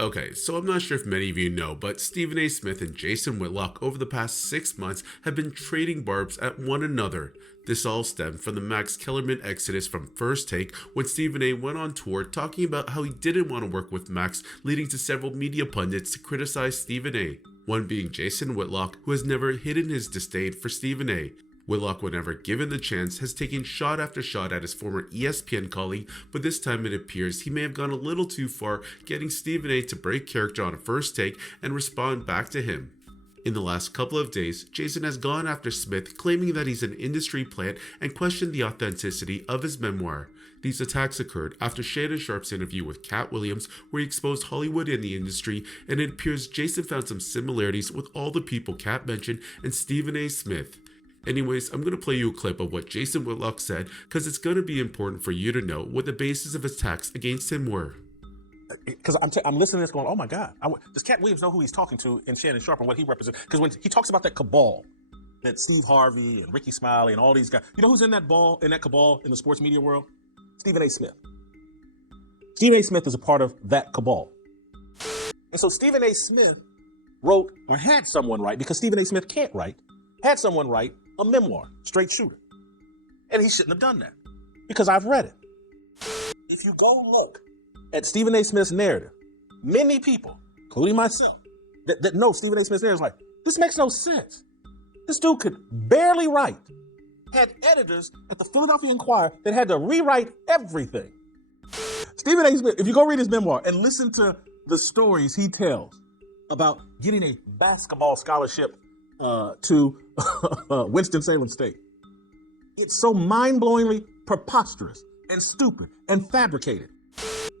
Okay, so I'm not sure if many of you know, but Stephen A. Smith and Jason Whitlock over the past 6 months have been trading barbs at one another. This all stemmed from the Max Kellerman exodus from First Take when Stephen A. went on tour talking about how he didn't want to work with Max, leading to several media pundits to criticize Stephen A. One being Jason Whitlock, who has never hidden his disdain for Stephen A. Whitlock, whenever given the chance, has taken shot after shot at his former ESPN colleague, but this time it appears he may have gone a little too far, getting Stephen A. to break character on a First Take and respond back to him. In the last couple of days, Jason has gone after Smith, claiming that he's an industry plant and questioned the authenticity of his memoir. These attacks occurred after Shannon Sharpe's interview with Cat Williams, where he exposed Hollywood and the industry, and it appears Jason found some similarities with all the people Cat mentioned and Stephen A. Smith. Anyways, I'm going to play you a clip of what Jason Whitlock said because it's going to be important for you to know what the basis of attacks against him were. Because I'm listening to this going, oh my God, does Cat Williams know who he's talking to in Shannon Sharpe and what he represents? Because when he talks about that cabal, that Steve Harvey and Ricky Smiley and all these guys, you know who's in that cabal in the sports media world? Stephen A. Smith. Stephen A. Smith is a part of that cabal. And so Stephen A. Smith wrote, or had someone write, because Stephen A. Smith can't write, had someone write a memoir, Straight Shooter. And he shouldn't have done that because I've read it. If you go look at Stephen A. Smith's narrative, many people, including myself, that know Stephen A. Smith's narrative is like, this makes no sense. This dude could barely write. Had editors at the Philadelphia Inquirer that had to rewrite everything. Stephen A. Smith, if you go read his memoir and listen to the stories he tells about getting a basketball scholarship to Winston-Salem State. It's so mind-blowingly preposterous and stupid and fabricated.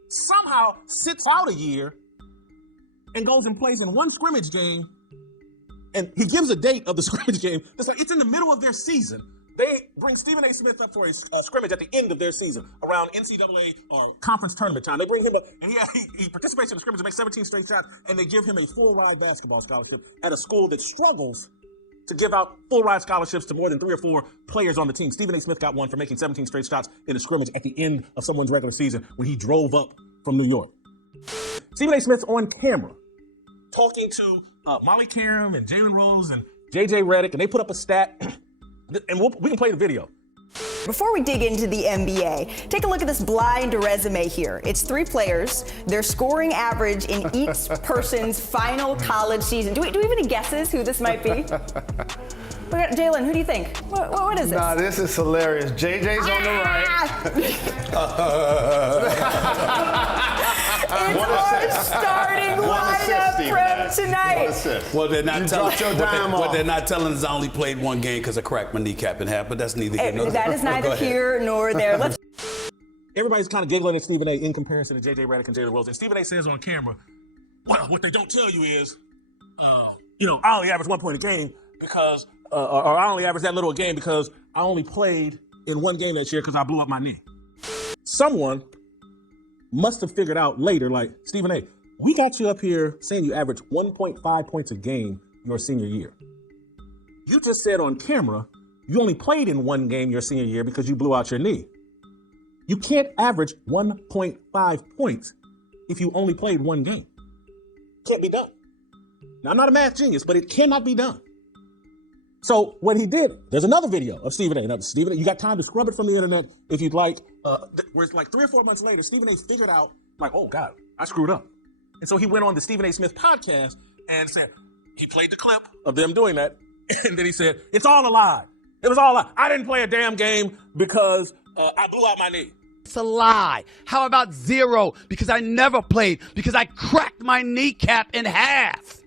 Somehow sits out a year and goes and plays in one scrimmage game, and he gives a date of the scrimmage game. It's like it's in the middle of their season. They bring Stephen A. Smith up for a scrimmage at the end of their season, around NCAA conference tournament time. They bring him up, and he participates in the scrimmage and makes 17 straight shots, and they give him a full-ride basketball scholarship at a school that struggles to give out full-ride scholarships to more than 3 or 4 players on the team. Stephen A. Smith got one for making 17 straight shots in a scrimmage at the end of someone's regular season when he drove up from New York. Stephen A. Smith's on camera talking to Molly Karam and Jalen Rose and J.J. Redick, and they put up a stat, and we can play the video. Before we dig into the NBA, take a look at this blind resume here. It's 3 players, their scoring average in each person's final college season. Do we have any guesses who this might be? Jalen, who do you think? What is this? Nah, this is hilarious. JJ's on the right. It's our starting lineup from tonight. Well, they're not telling us I only played one game because I cracked my kneecap in half, but that's neither here nor there. That is neither here nor there. Everybody's kind of giggling at Stephen A. in comparison to J.J. Redick and Jalen Rose. And Stephen A. says on camera, well, what they don't tell you is, I only average 1 point a game because, or I only average that little a game because I only played in one game that year because I blew up my knee. Someone must have figured out later, like, Stephen A., we got you up here saying you average 1.5 points a game your senior year. You just said on camera you only played in one game your senior year because you blew out your knee. You can't average 1.5 points if you only played one game. Can't be done. Now, I'm not a math genius, but it cannot be done. So what he did, there's another video of Stephen A. Now, Stephen A., you got time to scrub it from the internet if you'd like. Where it's like 3 or 4 months later, Stephen A. figured out, like, oh God, I screwed up. And so he went on the Stephen A. Smith podcast and said, he played the clip of them doing that. And then he said, it's all a lie. It was all a lie. I didn't play a damn game because I blew out my knee. It's a lie. How about 0? Because I never played, because I cracked my kneecap in half.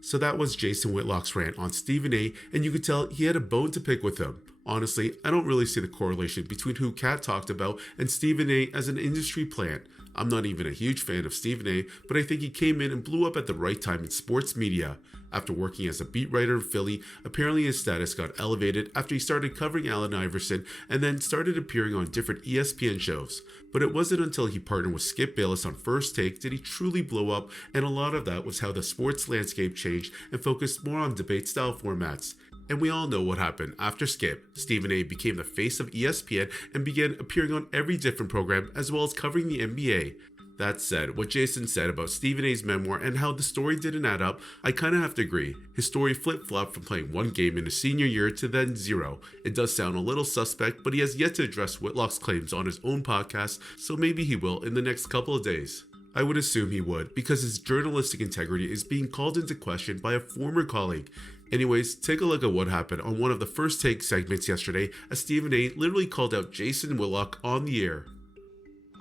So that was Jason Whitlock's rant on Stephen A., and you could tell he had a bone to pick with him. Honestly, I don't really see the correlation between who Kat talked about and Stephen A. as an industry plant. I'm not even a huge fan of Stephen A., but I think he came in and blew up at the right time in sports media. After working as a beat writer in Philly, apparently his status got elevated after he started covering Allen Iverson and then started appearing on different ESPN shows. But it wasn't until he partnered with Skip Bayless on First Take did he truly blow up, and a lot of that was how the sports landscape changed and focused more on debate-style formats. And we all know what happened. After Skip, Stephen A. became the face of ESPN and began appearing on every different program as well as covering the NBA. That said, what Jason said about Stephen A's memoir and how the story didn't add up, I kinda have to agree. His story flip-flopped from playing one game in his senior year to then 0. It does sound a little suspect, but he has yet to address Whitlock's claims on his own podcast, so maybe he will in the next couple of days. I would assume he would, because his journalistic integrity is being called into question by a former colleague. Anyways, take a look at what happened on one of the First Take segments yesterday as Stephen A literally called out Jason Whitlock on the air.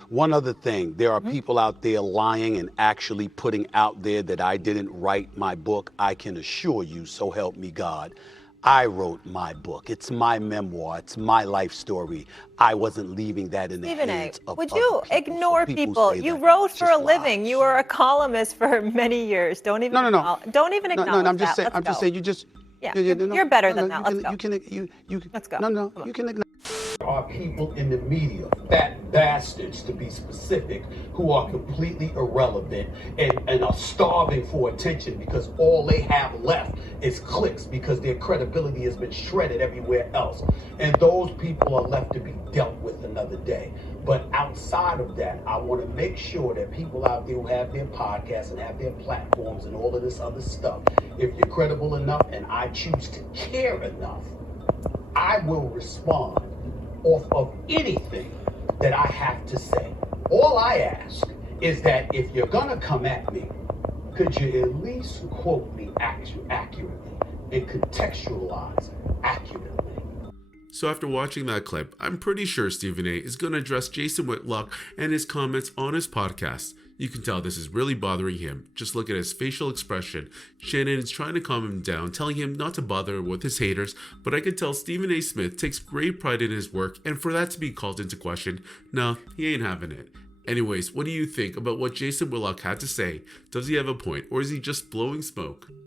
One other thing, there are people out there lying and actually putting out there that I didn't write my book. I can assure you, so help me God, I wrote my book. It's my memoir. It's my life story. I wasn't leaving that in the hands of would other you people. ignore So people? say You that, wrote for just a living. lies. You were a columnist for many years. Don't even don't even acknowledge No, I'm just that. saying. Let's I'm just go. saying. You just. Yeah, no, you're better no, than that. Let's go. You can. You. Let's go. No. Come on. You can ignore. Are people in the media, fat bastards to be specific, who are completely irrelevant and are starving for attention because all they have left is clicks because their credibility has been shredded everywhere else. And those people are left to be dealt with another day. But outside of that, I want to make sure that people out there who have their podcasts and have their platforms and all of this other stuff, if you're credible enough and I choose to care enough, I will respond off of anything that I have to say. All I ask is that if you're gonna come at me, could you at least quote me accurately and contextualize accurately? So after watching that clip, I'm pretty sure Stephen A is going to address Jason Whitlock and his comments on his podcast. You can tell this is really bothering him. Just look at his facial expression. Shannon is trying to calm him down, telling him not to bother with his haters, but I can tell Stephen A Smith takes great pride in his work, and for that to be called into question, no, he ain't having it. Anyways, what do you think about what Jason Whitlock had to say? Does he have a point, or is he just blowing smoke?